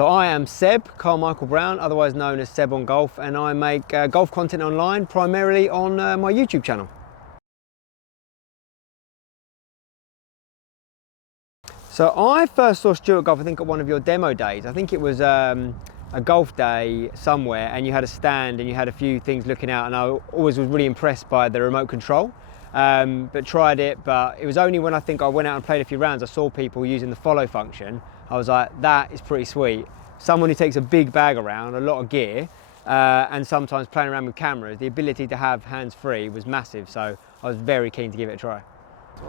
So I am Seb Carmichael-Brown, otherwise known as Seb On Golf, and I make golf content online, primarily on my YouTube channel. So I first saw Stuart Golf, I think, at one of your demo days. I think it was a golf day somewhere, and you had a stand and you had a few things looking out, and I always was really impressed by the remote control. But tried it, but it was only when I think I went out and played a few rounds, I saw people using the follow function. I was like, that is pretty sweet. Someone who takes a big bag around, a lot of gear, and sometimes playing around with cameras, the ability to have hands-free was massive, so I was very keen to give it a try.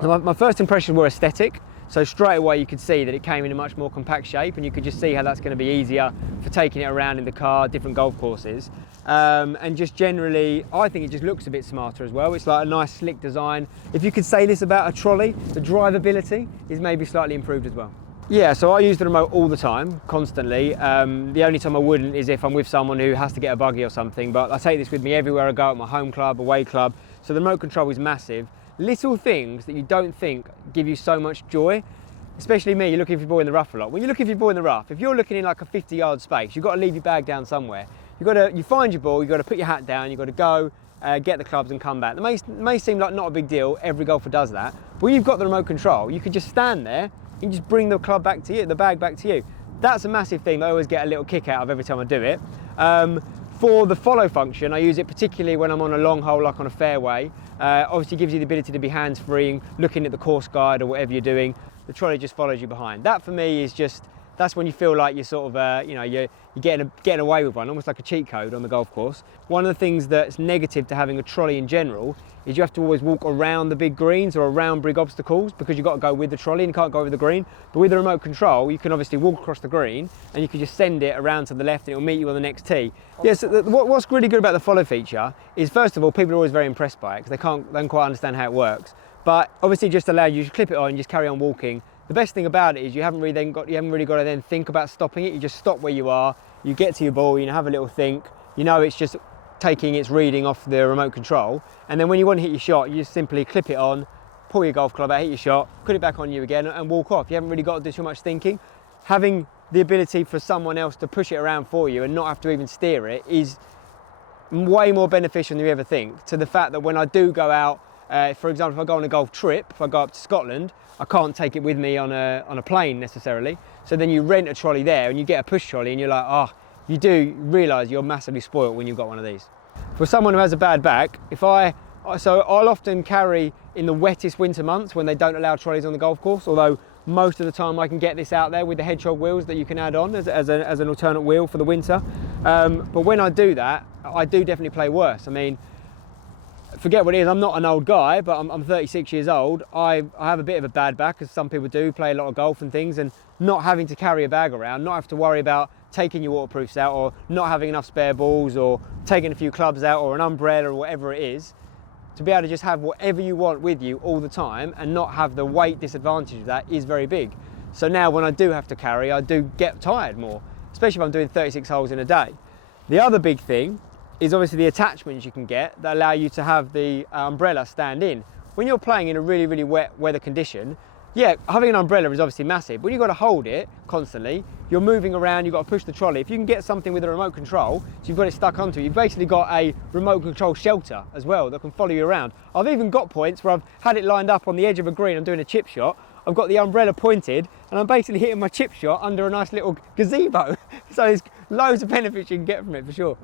My first impressions were aesthetic, so straight away you could see that it came in a much more compact shape, and you could just see how that's going to be easier for taking it around in the car, different golf courses. And just generally, I think it just looks a bit smarter as well. It's like a nice slick design. If you could say this about a trolley, the drivability is maybe slightly improved as well. Yeah, so I use the remote all the time, constantly. The only time I wouldn't is if I'm with someone who has to get a buggy or something, but I take this with me everywhere I go, at my home club, away club. So the remote control is massive. Little things that you don't think give you so much joy. Especially me, you're looking for your ball in the rough a lot. When you're looking for your ball in the rough, if you're looking in like a 50-yard space, you've got to leave your bag down somewhere. You find your ball, you've got to put your hat down, you've got to go, get the clubs and come back. It may seem like not a big deal, every golfer does that, but when you've got the remote control, you can just stand there and just bring the club back to you, the bag back to you. That's a massive thing that I always get a little kick out of every time I do it. For the follow function, I use it particularly when I'm on a long hole, like on a fairway. Obviously gives you the ability to be hands-free, looking at the course guide or whatever you're doing. The trolley just follows you behind. That for me is just, that's when you feel like you're sort of, you're getting away with one, almost like a cheat code on the golf course. One of the things that's negative to having a trolley in general is you have to always walk around the big greens or around big obstacles because you've got to go with the trolley and you can't go over the green. But with the remote control, you can obviously walk across the green and you can just send it around to the left and it'll meet you on the next tee. Yeah, so what's really good about the follow feature is, first of all, people are always very impressed by it because they don't quite understand how it works. But obviously just allow you to clip it on and just carry on walking. The best thing about it is you haven't really got to then think about stopping it. You just stop where you are, you get to your ball, you have a little think, it's just taking its reading off the remote control, and then when you want to hit your shot, you just simply clip it on, pull your golf club out, hit your shot, put it back on you again and walk off. You haven't really got to do too much thinking. Having the ability for someone else to push it around for you and not have to even steer it is way more beneficial than you ever think, to the fact that when I do go out, for example, if I go on a golf trip, if I go up to Scotland, I can't take it with me on a plane necessarily. So then you rent a trolley there and you get a push trolley and you're like, you do realise you're massively spoilt when you've got one of these. For someone who has a bad back, I'll often carry in the wettest winter months when they don't allow trolleys on the golf course, although most of the time I can get this out there with the hedgehog wheels that you can add on as an alternate wheel for the winter. But when I do that, I do definitely play worse. I mean, forget what it is, I'm not an old guy, but I'm 36 years old. I have a bit of a bad back, as some people do, play a lot of golf and things, and not having to carry a bag around, not have to worry about taking your waterproofs out or not having enough spare balls or taking a few clubs out or an umbrella or whatever it is, to be able to just have whatever you want with you all the time and not have the weight disadvantage of that is very big. So now when I do have to carry, I do get tired more, especially if I'm doing 36 holes in a day. The other big thing is obviously the attachments you can get that allow you to have the umbrella stand in. When you're playing in a really, really wet weather condition, yeah, having an umbrella is obviously massive, but you've got to hold it constantly. You're moving around, you've got to push the trolley. If you can get something with a remote control, so you've got it stuck onto it, you've basically got a remote control shelter as well that can follow you around. I've even got points where I've had it lined up on the edge of a green, I'm doing a chip shot, I've got the umbrella pointed, and I'm basically hitting my chip shot under a nice little gazebo. So there's loads of benefits you can get from it for sure.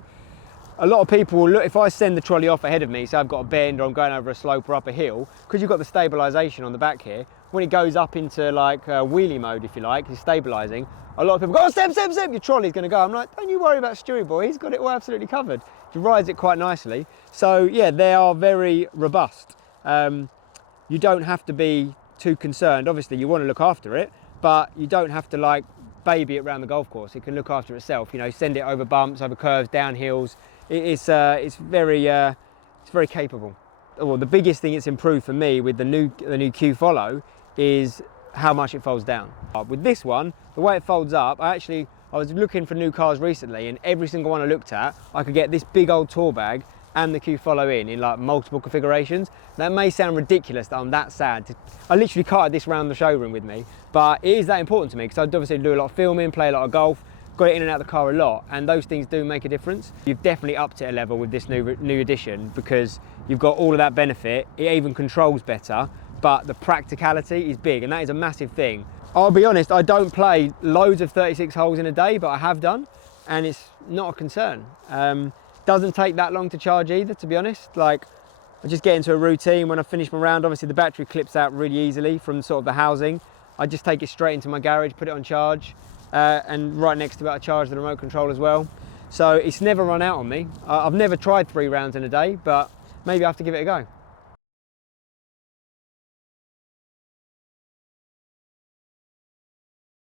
A lot of people will look, if I send the trolley off ahead of me, so I've got a bend or I'm going over a slope or up a hill, because you've got the stabilisation on the back here, when it goes up into like wheelie mode, if you like, it's stabilising, a lot of people go, oh, Seb, your trolley's going to go. I'm like, don't you worry about Stewie boy, he's got it all absolutely covered. He rides it quite nicely. So yeah, they are very robust. You don't have to be too concerned. Obviously you want to look after it, but you don't have to like baby it around the golf course. It can look after itself, send it over bumps, over curves, down hills. It's very capable. Well, the biggest thing it's improved for me with the new Q Follow is how much it folds down. With this one, the way it folds up, I was looking for new cars recently, and every single one I looked at, I could get this big old tour bag and the Q Follow in like multiple configurations. That may sound ridiculous that I'm that sad. I literally carted this around the showroom with me, but it is that important to me because I obviously do a lot of filming, play a lot of golf. got it in and out of the car a lot, and those things do make a difference. You've definitely upped it a level with this new edition, because you've got all of that benefit. It even controls better, but the practicality is big, and that is a massive thing. I'll be honest, I don't play loads of 36 holes in a day, but I have done, and it's not a concern. Doesn't take that long to charge either, to be honest. Like, I just get into a routine. When I finish my round, obviously the battery clips out really easily from sort of the housing. I just take it straight into my garage, put it on charge, and right next to it I charge the remote control as well. So it's never run out on me. I've never tried 3 rounds in a day, but maybe I have to give it a go.